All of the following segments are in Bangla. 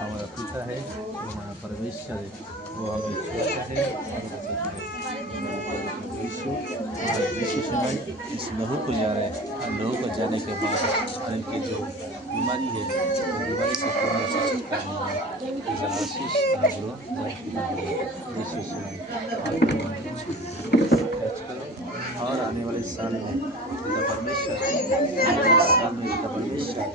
हमारा पिता है, हमारा परमेश्वर है, वो हमें छोड़ता है। यीशु समय इस लहू को जा रहे हैं। लहू को जाने के बाद उनकी जो बीमारी है, वो बीमारी से पूर्ण से छुटकारा मिलेगा। आशीष यीशु समय और आने वाले साल में पिता परमेश्वर, आने वाले साल में पिता परमेश्वर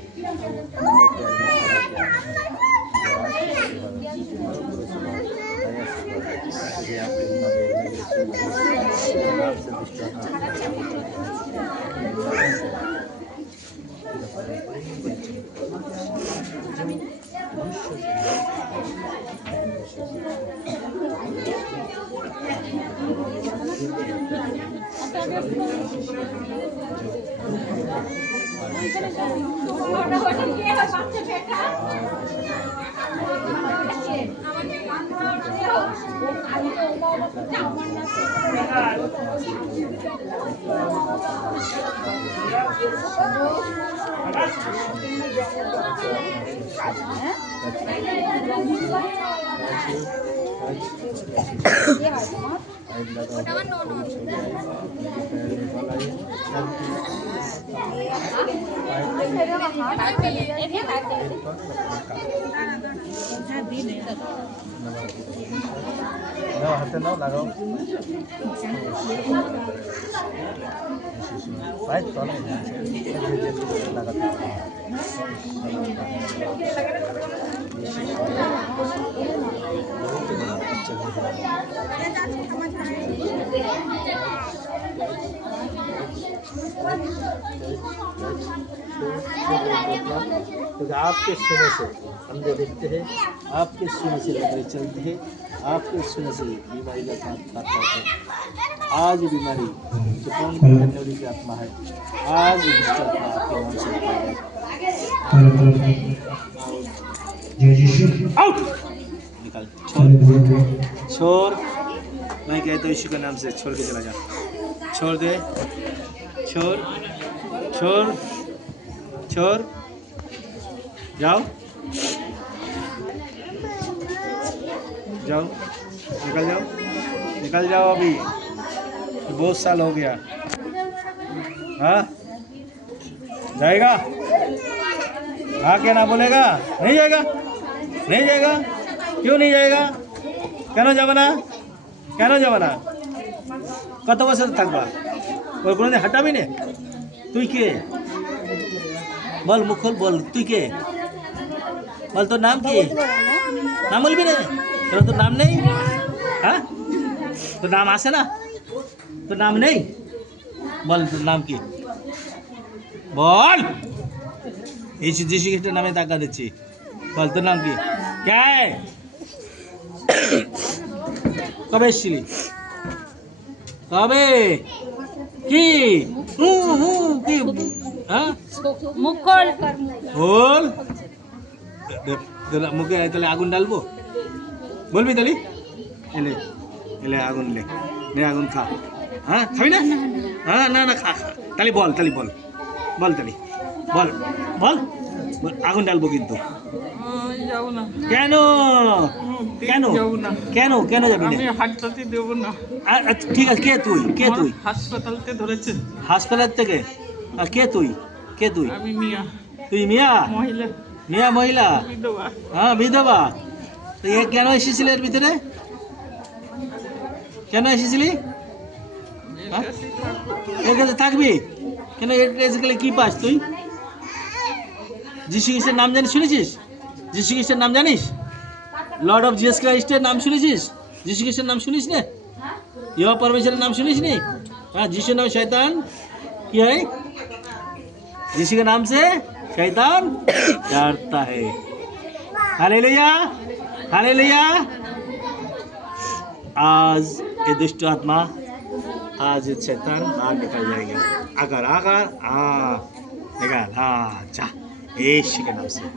हाथ ना लगाओ राइट तो क्योंकि आपके सुने से अंधे देखते हैं, आपके सुने से लकड़ी चलती है, आपके सुने से बीमारी का साथ खाता है। आज बीमारी जो कौन करने वाली की आत्मा है, आज आत्मा आपके मन से आउट निकाल, छोड़। मैं कहता हूँ यीशु के नाम से छोड़ के चला जा, छोड़ दे, छोड़ छोड़ छोड़, जाओ जाओ, निकल जाओ, निकल जाओ अभी, बहुत साल हो गया। हाँ जाएगा? हाँ क्या ना बोलेगा? नहीं जाएगा, नहीं जाएगा। क्यों नहीं जाएगा? কেন যাবে না? কেন যাবে না? কত বছর থাকবা? ওর কোনোদিন হাঁটাবি না? তুই কে? বল, মুখ খোল, বল তুই কে? বল তোর নাম কি? নাম বলবি না? তোর নাম নেই? হ্যাঁ, তোর নাম আসে না? তোর নাম নেই? বল তোর নাম কি? বল। এই যিশু খ্রিস্টের নামে টাকা দিচ্ছি, বল তোর নাম কি? কে? কবে এসেছিলি? কবে? কি কি? হ্যাঁ মুখ খোল। খোল। মুখে তাহলে আগুন ডালবো, বলবি তাহলে? এলে এলে আগুন লে, নে আগুন খা। হ্যাঁ খাবি না? হ্যাঁ না না খা খা, তাহলে বল, তাহলে বল, বল তাহলে বল, বল আগুন ডালবো কিন্তু। যাবো না। কেন? কেন যাবো না। কেন কেন যাবি না? আমি হাঁটতে দেবো না। ঠিক আছে, কে তুই? কে তুই? হাসপাতালতে ধরেছে। হাসপাতাল থেকে? কে তুই? কে তুই? আমি মিয়া। তুই মিয়া? মহিলা। মিয়া মহিলা? বিধবা। হ্যাঁ বিধবা। তো এ কেন এসেছিলি এর ভিতরে? কেন এসেছিলি? এর কাছে থাকবি কেন? এর কাছে গেলে কি পাস তুই? যিশু খ্রিস্টের নাম জানিস? শুনেছিস যিশু খ্রিস্টের নাম জানিস? লর্ড অফ জিসাস ক্রাইস্টের নাম শুনেছিস? যিশু খ্রিস্টের নাম শুনিস না? ইহোবা परमेश्वरेর नाम सुनिस नहीं? हाँ, यीशु नाम शैतान की है। यीशु के नाम से शैतान डरता है। Hallelujah, hallelujah. आज ये दुष्ट आत्मा, आज ये शैतान बाहर निकल जाएगा। अगर अगर हाँ निकाल, हाँ जा इश्क के नाम से।